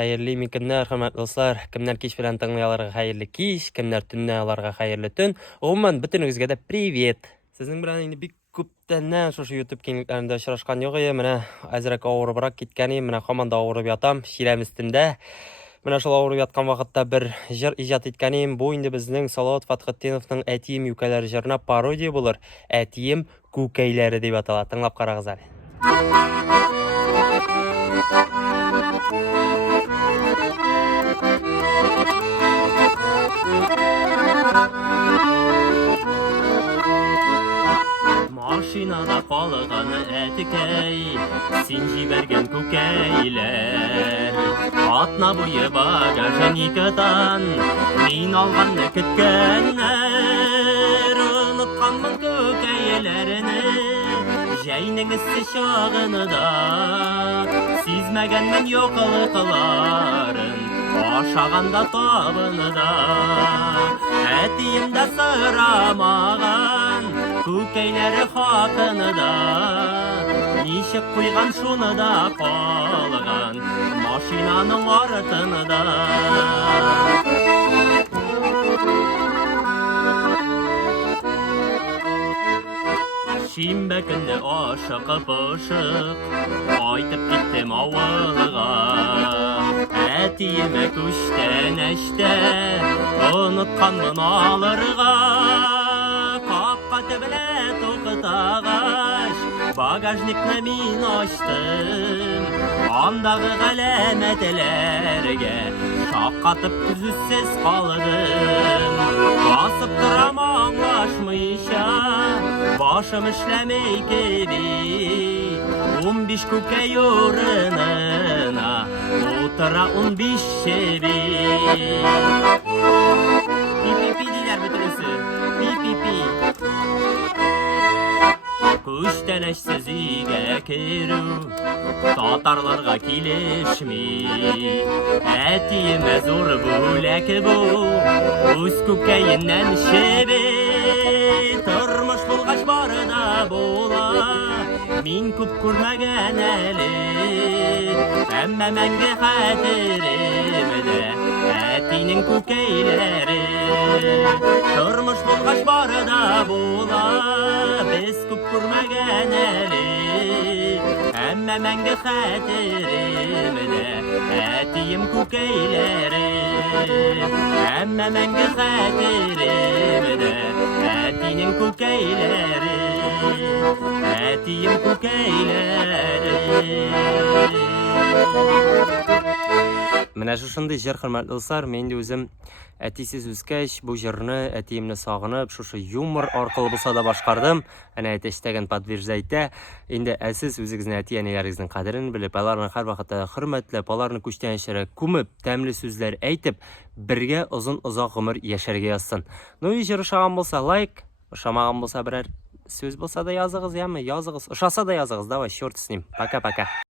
Хәерле микеннәр, хөрмәтле дуслар. Кемнәр кич белән тыңлый аларга хәерле кич, кемнәр төнне аларга хәерле төн. Гомумән, бөтенегезгә дә привет. Сезнең белән инде бик күптәннән шушы YouTube киңлекләрендә очрашкан юк идем. Менә әзрәк авырыбрак киткән идем. Менә һаман да авырып ятам, чиләм өстендә. Менә шул авырып яткан вакытта бер җыр иҗат иткән идем. Бу инде безнең Салават Фатхетдиновның Әтием юкәләр җырына пародия булыр. Әтием күкәйләре дип атала. Тыңлап карагыз әле. Машинада калган әтекәй, син җибәргән күкәйләр. Атна буе багажникыдан мин алганны көткәннәр. Онытканмын күкәйләрне, җәйнең эссе чагында. Сизмәгәнмен юклыкларын, ашаганда табында. Әтиемдә сорамаган күкәйләре хакында. Ничек куйган шуны да калган машинаның артында. Шимбә көнне ашык-пышык кайтып киттем авылга. Әтиемә күчтән әчтә онытканмын алырга. Капка төбенә туктагач, багажникны мин ачтым. Андагы галәмәтләргә шаккатып күзсез калдым. Басып торам аңлашмыйча, башым эшләмәй кеби. 15 күкәй урынына утыра 15 чеби. Пи-пи-пи диләр бөтенесе. Пи-пи-пи. Күчтән әчсез өйгә керү татарларга килешми. Әтиемә зур бүләк бу, үз күкәеннән чеби. Тормыш булгач бары да була, мин күп күрмәгән әле. Әмма мәңге хәтеремдә әтинең күкәйләре. Тормыш булгач бары да була, без күп күрмәгән әле. Әмма мәңге хәтеремдә әтием күкәйләре. Әмма мәңге хәтеремдә әтинең күкәйләре. Әтием күкәйләре. Менә шушындый җыр, хөрмәтле дуслар, мин дә үзем әтисез үскәч, бу җырны әтиемне сагынып, шушы юмор аркылы булса да башкардым. Әнә әтәчтәген подтверждайта. Инде сез үзегезнең әти-әниләрегезнең кадерен белеп, аларны һәрвакытта хөрмәтләп, аларны күчтән яшәрә күмеп, тәмле сүзләр әйтеп, бергә озын-озак гомер яшәргә язсын. Ну и җыр ошаган булса лайк, ошамаган булса берәр сүз булса да языгыз, яме, языгыз. Ошаса да языгыз. Давай, чёрт с ним. Пока-пока.